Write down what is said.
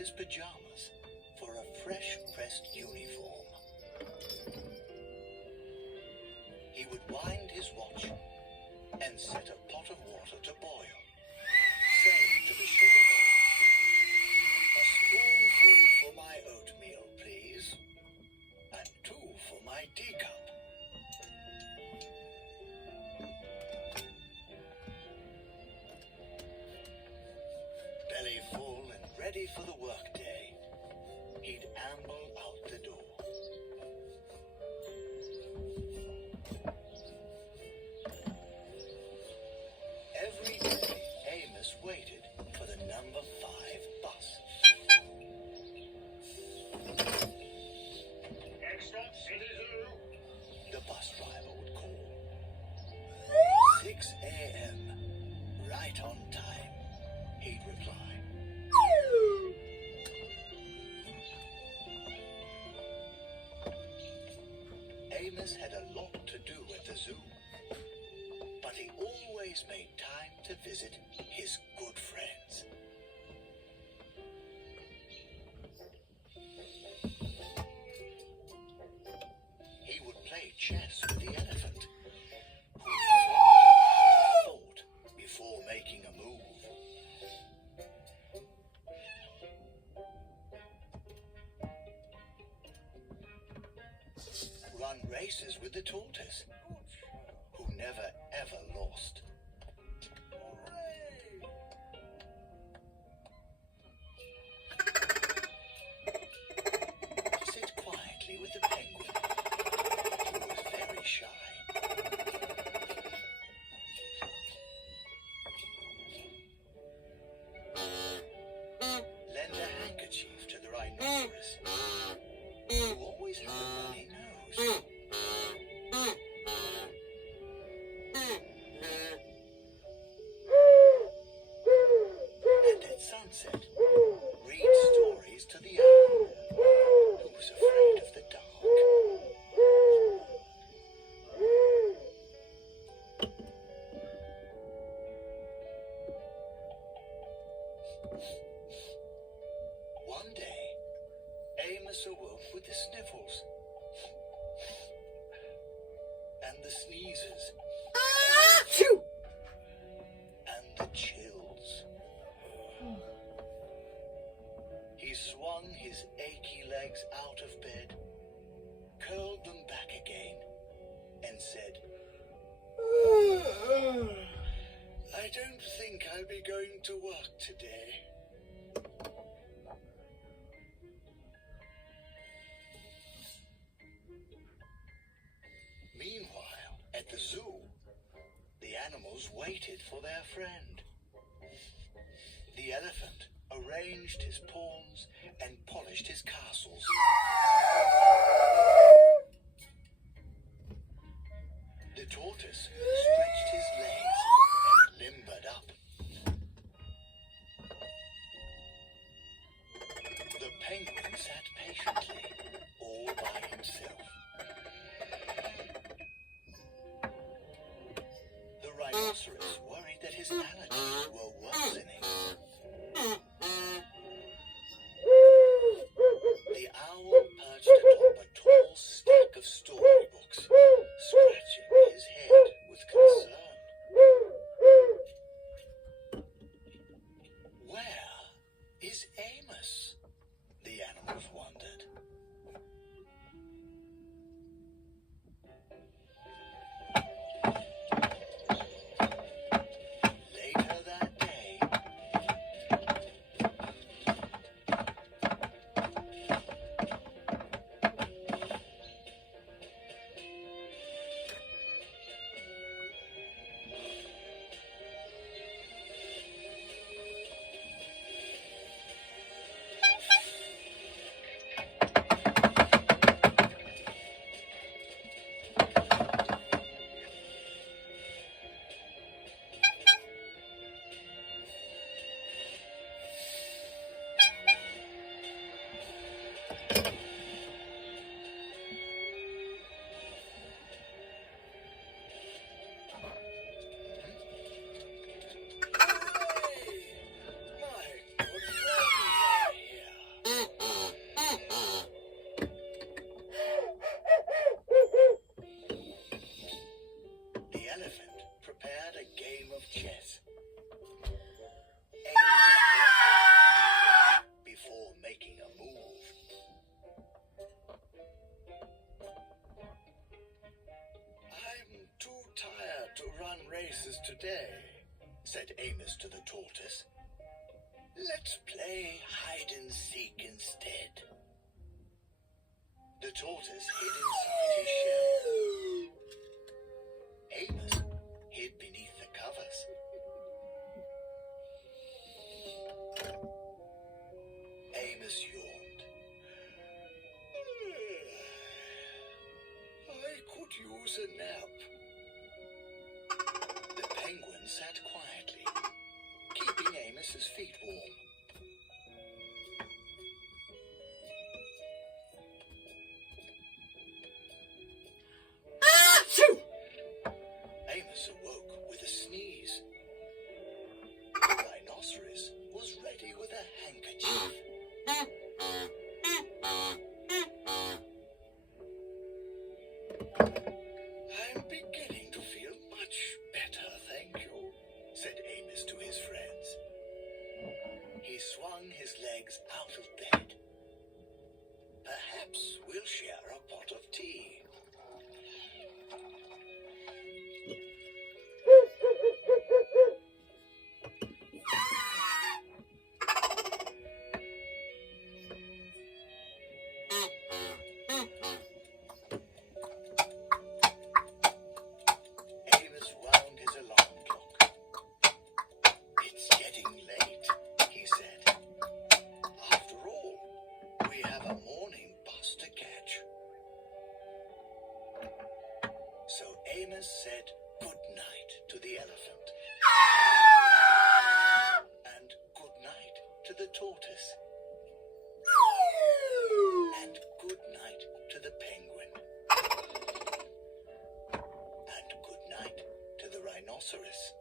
his pajamas for a fresh-pressed uniform. He would wind his watch and set a pot of water to boil, saying to the sugar bowl, "A spoonful for my oatmeal, please, and 2 for my teacup." Belly full and ready for the workday, he'd amble out the door. Every day, Amos waited for the number 5 bus. Next up, City Zoo. The bus driver would call. 6 a.m. Right on time, he'd reply. Amos had a lot to do at the zoo, but he always made time to visit his good friends. He would play chess with the elephant, who thought before making a move. Run races with the tortoise, who never ever lost. Sit quietly with the penguin, who was very shy. Lend a handkerchief to the rhinoceros, who always had a runny nose. And at sunset, read stories to the owl, who was afraid of the dark. One day, Amos awoke with the sniffles and the sneezes and the chills. He swung his achy legs out of bed, curled them back again, and said, "I don't think I'll be going to work today." Meanwhile, at the zoo, the animals waited for their friend. The elephant arranged his pawns and polished his castles. The tortoise stretched his legs and limbered up. The penguin sat patiently, all by himself. The rhinoceros worried that his allergies were worsening. The owl perched atop a tall stack of storybooks, scratching his head with concern. Where is Amos? The animals wondered. Later that day, to the tortoise. Let's play hide and seek instead. The tortoise hid inside his shell. Amos hid beneath the covers. Amos yawned. I could use a nap. The penguin sat quietly, keeping Amos's feet warm. Amos awoke with a sneeze. The rhinoceros was ready with a handkerchief. I'm beginning to feel much better, thank you, said Amos to his friends. He swung his legs out of bed. Perhaps we'll share a pot of tea. Amos wound his alarm clock. It's getting late, he said. After all, we have a morning bus to catch. So Amos said good night to the elephant. And good night to the tortoise. And good night to the penguin. And good night to the rhinoceros.